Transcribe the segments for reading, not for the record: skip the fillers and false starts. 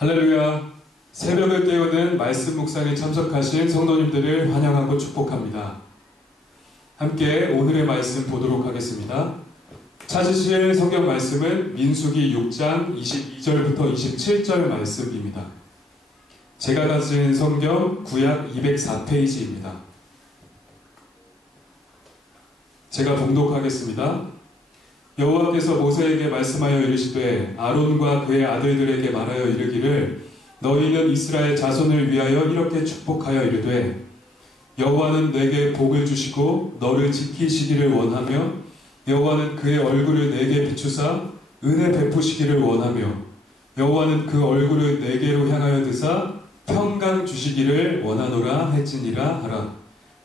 할렐루야! 새벽을 깨우는 말씀 묵상에 참석하신 성도님들을 환영하고 축복합니다. 함께 오늘의 말씀 보도록 하겠습니다. 찾으실 성경 말씀은 민수기 6장 22절부터 27절 말씀입니다. 제가 가진 성경 구약 204페이지입니다. 제가 봉독하겠습니다. 여호와께서 모세에게 말씀하여 이르시되 아론과 그의 아들들에게 말하여 이르기를 너희는 이스라엘 자손을 위하여 이렇게 축복하여 이르되 여호와는 내게 복을 주시고 너를 지키시기를 원하며 여호와는 그의 얼굴을 내게 비추사 은혜 베푸시기를 원하며 여호와는 그 얼굴을 내게로 향하여 드사 평강 주시기를 원하노라 했지니라 하라.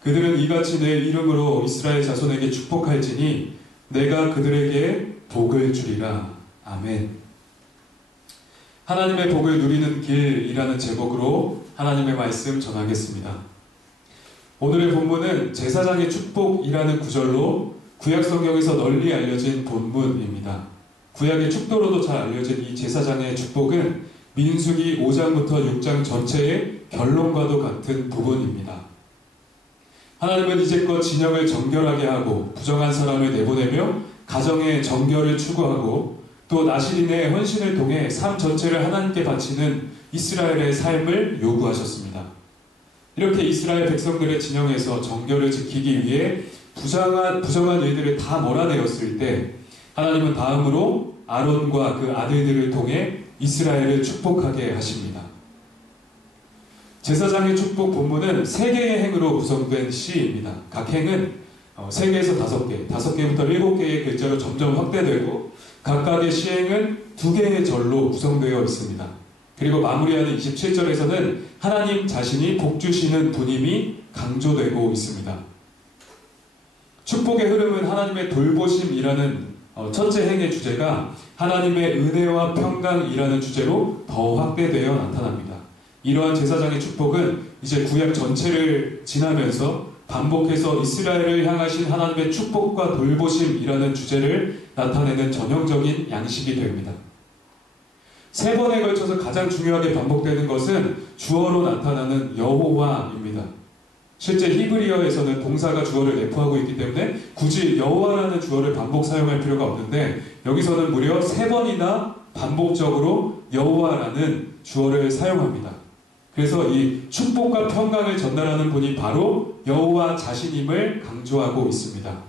그들은 이같이 내 이름으로 이스라엘 자손에게 축복할지니 내가 그들에게 복을 주리라. 아멘. 하나님의 복을 누리는 길이라는 제목으로 하나님의 말씀 전하겠습니다. 오늘의 본문은 제사장의 축복이라는 구절로 구약 성경에서 널리 알려진 본문입니다. 구약의 축도로도 잘 알려진 이 제사장의 축복은 민수기 5장부터 6장 전체의 결론과도 같은 부분입니다. 하나님은 이제껏 진영을 정결하게 하고 부정한 사람을 내보내며 가정의 정결을 추구하고 또 나실인의 헌신을 통해 삶 전체를 하나님께 바치는 이스라엘의 삶을 요구하셨습니다. 이렇게 이스라엘 백성들의 진영에서 정결을 지키기 위해 부정한 일들을 다 몰아내었을 때 하나님은 다음으로 아론과 그 아들들을 통해 이스라엘을 축복하게 하십니다. 제사장의 축복 본문은 3개의 행으로 구성된 시입니다. 각 행은 3개에서 5개, 5개부터 7개의 글자로 점점 확대되고 각각의 시행은 2개의 절로 구성되어 있습니다. 그리고 마무리하는 27절에서는 하나님 자신이 복 주시는 분임이 강조되고 있습니다. 축복의 흐름은 하나님의 돌보심이라는 첫째 행의 주제가 하나님의 은혜와 평강이라는 주제로 더 확대되어 나타납니다. 이러한 제사장의 축복은 이제 구약 전체를 지나면서 반복해서 이스라엘을 향하신 하나님의 축복과 돌보심이라는 주제를 나타내는 전형적인 양식이 됩니다. 3번에 걸쳐서 가장 중요하게 반복되는 것은 주어로 나타나는 여호와입니다. 실제 히브리어에서는 동사가 주어를 내포하고 있기 때문에 굳이 여호와라는 주어를 반복 사용할 필요가 없는데 여기서는 무려 3번이나 반복적으로 여호와라는 주어를 사용합니다. 그래서 이 축복과 평강을 전달하는 분이 바로 여호와 자신임을 강조하고 있습니다.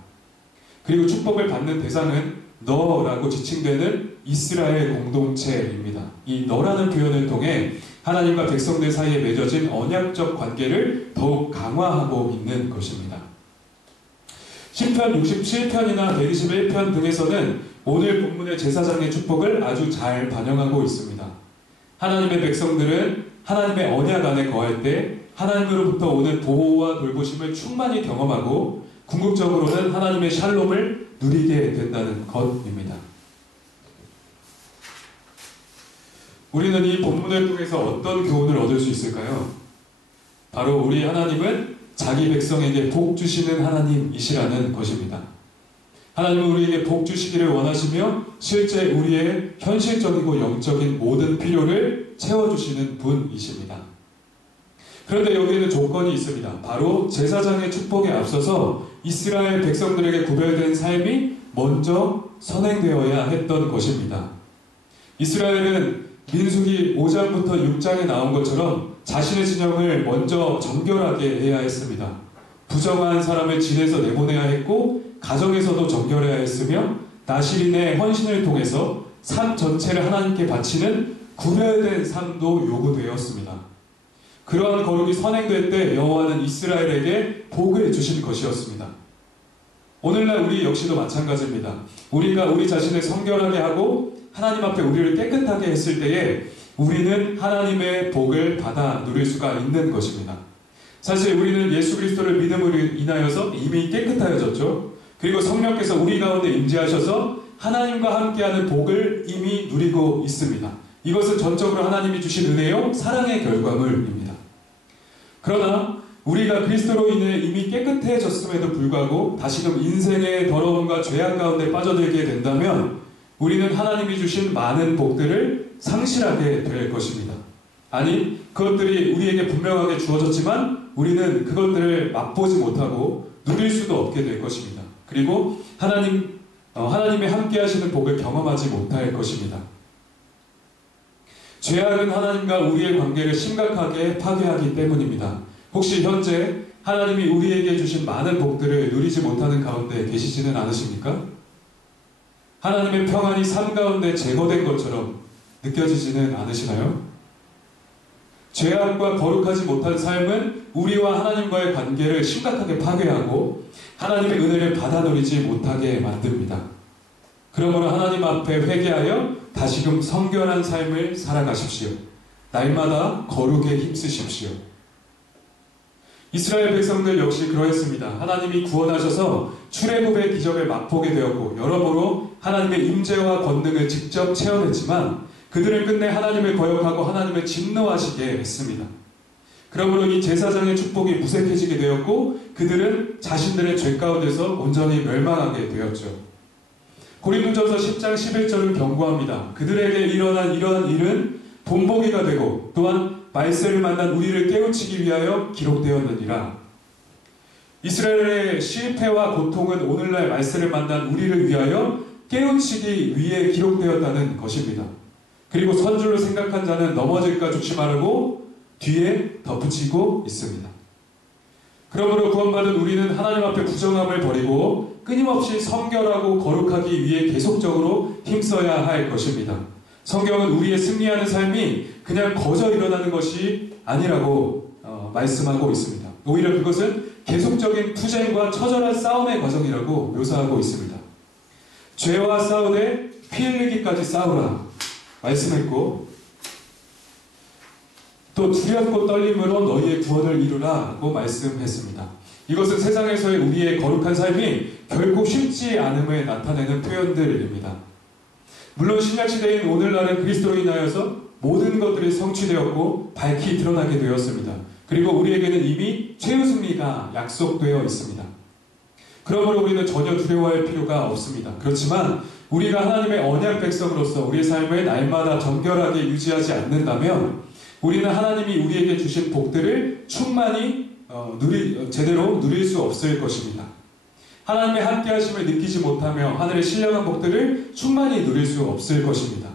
그리고 축복을 받는 대상은 너라고 지칭되는 이스라엘 공동체입니다. 이 너라는 표현을 통해 하나님과 백성들 사이에 맺어진 언약적 관계를 더욱 강화하고 있는 것입니다. 시편 67편이나 121편 등에서는 오늘 본문의 제사장의 축복을 아주 잘 반영하고 있습니다. 하나님의 백성들은 하나님의 언약 안에 거할 때 하나님으로부터 오는 보호와 돌보심을 충만히 경험하고 궁극적으로는 하나님의 샬롬을 누리게 된다는 것입니다. 우리는 이 본문을 통해서 어떤 교훈을 얻을 수 있을까요? 바로 우리 하나님은 자기 백성에게 복 주시는 하나님이시라는 것입니다. 하나님은 우리에게 복 주시기를 원하시며 실제 우리의 현실적이고 영적인 모든 필요를 채워주시는 분이십니다. 그런데 여기에는 조건이 있습니다. 바로 제사장의 축복에 앞서서 이스라엘 백성들에게 구별된 삶이 먼저 선행되어야 했던 것입니다. 이스라엘은 민수기 5장부터 6장에 나온 것처럼 자신의 진영을 먼저 정결하게 해야 했습니다. 부정한 사람을 진에서 내보내야 했고 가정에서도 정결해야 했으며 나실인의 헌신을 통해서 삶 전체를 하나님께 바치는 구별된 삶도 요구되었습니다. 그러한 거룩이 선행될 때 여호와는 이스라엘에게 복을 주신 것이었습니다. 오늘날 우리 역시도 마찬가지입니다. 우리가 우리 자신을 성결하게 하고 하나님 앞에 우리를 깨끗하게 했을 때에 우리는 하나님의 복을 받아 누릴 수가 있는 것입니다. 사실 우리는 예수 그리스도를 믿음으로 인하여서 이미 깨끗하여졌죠. 그리고 성령께서 우리 가운데 임재하셔서 하나님과 함께하는 복을 이미 누리고 있습니다. 이것은 전적으로 하나님이 주신 은혜요 사랑의 결과물입니다. 그러나 우리가 그리스도로 인해 이미 깨끗해졌음에도 불구하고 다시금 인생의 더러움과 죄악 가운데 빠져들게 된다면 우리는 하나님이 주신 많은 복들을 상실하게 될 것입니다. 아니, 그것들이 우리에게 분명하게 주어졌지만 우리는 그것들을 맛보지 못하고 누릴 수도 없게 될 것입니다. 그리고 하나님의 함께 하시는 복을 경험하지 못할 것입니다. 죄악은 하나님과 우리의 관계를 심각하게 파괴하기 때문입니다. 혹시 현재 하나님이 우리에게 주신 많은 복들을 누리지 못하는 가운데 계시지는 않으십니까? 하나님의 평안이 삶 가운데 제거된 것처럼 느껴지지는 않으시나요? 죄악과 거룩하지 못한 삶은 우리와 하나님과의 관계를 심각하게 파괴하고 하나님의 은혜를 받아 누리지 못하게 만듭니다. 그러므로 하나님 앞에 회개하여 다시금 성결한 삶을 살아가십시오. 날마다 거룩에 힘쓰십시오. 이스라엘 백성들 역시 그러했습니다. 하나님이 구원하셔서 출애굽의 기적을 맛보게 되었고 여러모로 하나님의 임재와 권능을 직접 체험했지만 그들은 끝내 하나님을 거역하고 하나님을 진노하시게 했습니다. 그러므로 이 제사장의 축복이 무색해지게 되었고 그들은 자신들의 죄 가운데서 온전히 멸망하게 되었죠. 고린도전서 10장 11절은 경고합니다. 그들에게 일어난 이러한 일은 본보기가 되고 또한 말세를 만난 우리를 깨우치기 위하여 기록되었느니라. 이스라엘의 실패와 고통은 오늘날 말세를 만난 우리를 위하여 깨우치기 위해 기록되었다는 것입니다. 그리고 선줄로 생각한 자는 넘어질까 조심하라고 뒤에 덧붙이고 있습니다. 그러므로 구원받은 우리는 하나님 앞에 부정함을 버리고 끊임없이 성결하고 거룩하기 위해 계속적으로 힘써야 할 것입니다. 성경은 우리의 승리하는 삶이 그냥 거저 일어나는 것이 아니라고 말씀하고 있습니다. 오히려 그것은 계속적인 투쟁과 처절한 싸움의 과정이라고 묘사하고 있습니다. 죄와 싸우되 피 흘리기까지 싸우라 말씀했고 또 두렵고 떨림으로 너희의 구원을 이루라고 말씀했습니다. 이것은 세상에서의 우리의 거룩한 삶이 결코 쉽지 않음을 나타내는 표현들입니다. 물론 신약시대인 오늘날은 그리스도로 인하여서 모든 것들이 성취되었고 밝히 드러나게 되었습니다. 그리고 우리에게는 이미 최후 승리가 약속되어 있습니다. 그러므로 우리는 전혀 두려워할 필요가 없습니다. 그렇지만 우리가 하나님의 언약 백성으로서 우리의 삶을 날마다 정결하게 유지하지 않는다면 우리는 하나님이 우리에게 주신 복들을 충만히 제대로 누릴 수 없을 것입니다. 하나님의 함께하심을 느끼지 못하며 하늘의 신령한 복들을 충만히 누릴 수 없을 것입니다.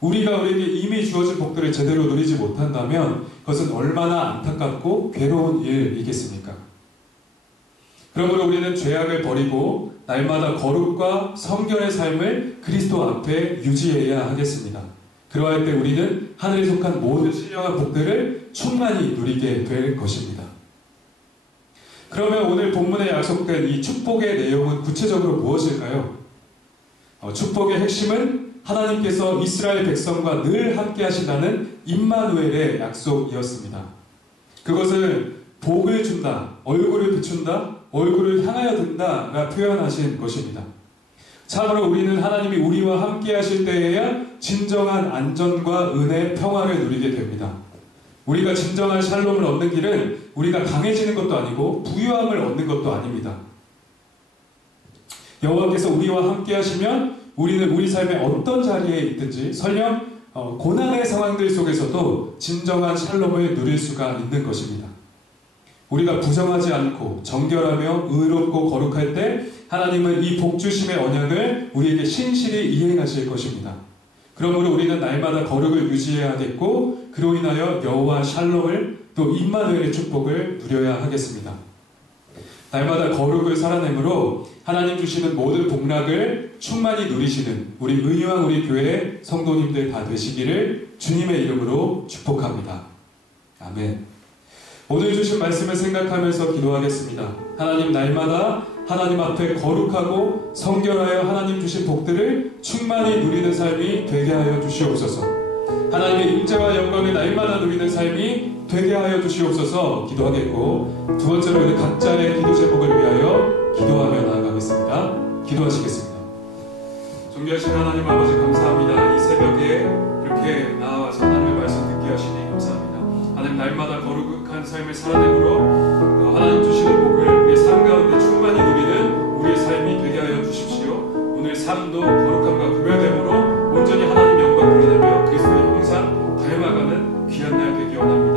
우리가 우리에게 이미 주어진 복들을 제대로 누리지 못한다면 그것은 얼마나 안타깝고 괴로운 일이겠습니까? 그러므로 우리는 죄악을 버리고 날마다 거룩과 성결의 삶을 그리스도 앞에 유지해야 하겠습니다. 그러할 때 우리는 하늘에 속한 모든 신령한 복들을 충만히 누리게 될 것입니다. 그러면 오늘 본문에 약속된 이 축복의 내용은 구체적으로 무엇일까요? 축복의 핵심은 하나님께서 이스라엘 백성과 늘 함께 하신다는 임마누엘의 약속이었습니다. 그것을 복을 준다, 얼굴을 비춘다, 얼굴을 향하여 든다가 표현하신 것입니다. 참으로 우리는 하나님이 우리와 함께 하실 때에야 진정한 안전과 은혜, 평화를 누리게 됩니다. 우리가 진정한 샬롬을 얻는 길은 우리가 강해지는 것도 아니고 부유함을 얻는 것도 아닙니다. 여호와께서 우리와 함께 하시면 우리는 우리 삶의 어떤 자리에 있든지 설령 고난의 상황들 속에서도 진정한 샬롬을 누릴 수가 있는 것입니다. 우리가 부정하지 않고 정결하며 의롭고 거룩할 때 하나님은 이 복주심의 언약을 우리에게 신실히 이행하실 것입니다. 그러므로 우리는 날마다 거룩을 유지해야 하겠고 그로 인하여 여호와 샬롬을 또 임마누엘의 축복을 누려야 하겠습니다. 날마다 거룩을 살아내므로 하나님 주시는 모든 복락을 충만히 누리시는 우리 의유한 우리 교회 성도님들 다 되시기를 주님의 이름으로 축복합니다. 아멘. 오늘 주신 말씀을 생각하면서 기도하겠습니다. 하나님 날마다 하나님 앞에 거룩하고 성결하여 하나님 주신 복들을 충만히 누리는 삶이 되게 하여 주시옵소서. 하나님의 임재와 영광을 날마다 누리는 삶이 되게 하여 주시옵소서 기도하겠고 두 번째로 우리 각자의 기도 제목을 위하여 기도하며 나아가겠습니다. 기도하시겠습니다. 존귀하신 하나님 아버지 감사합니다. 이 새벽에 이렇게 나와서 하나님의 말씀 듣게 하시니 감사합니다. 하나님 날마다 거룩한 삶을 살아내므로 하나님 주시는 복을 우리의 삶 가운데 충만히 누리는 우리의 삶이 되게 하여 주십시오. 오늘 삶도 거룩함과 구별됨으로 귀한 날 되기 원합니다.